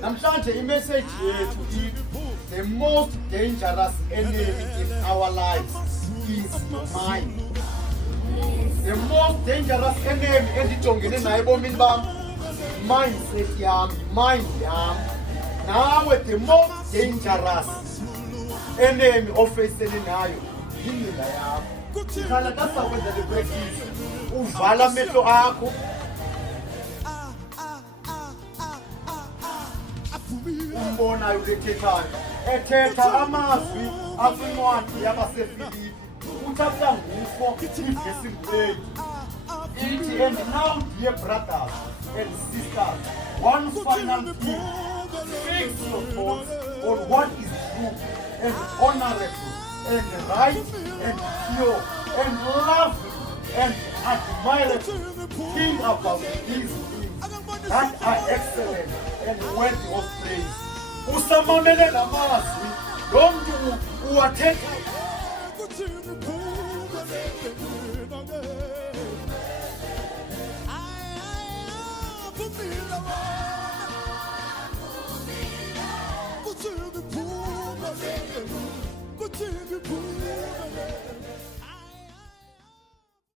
namhlanje imessage yethu ithi the most dangerous enemy in our lives is your mind. The most dangerous enemy endijongene naye ebomini bam mindset yami, mind yami. Nawe the most dangerous enemy ofacene nayo yindlela yakho. Khala tasakwenza le practice uvala amehlo akho umbonayo lethethayo ethetha amazwi akwincwadi yabaseFilipi uthatha ngufo ivesi 8 ithi, and now dear brothers and sisters, one final thing, fix your thoughts on what is true and honorable and right and pure and lovely and admirable. Think about these things that are excellent and worthy of praise. Usamamele namazwi lo mntu uwathetha. I am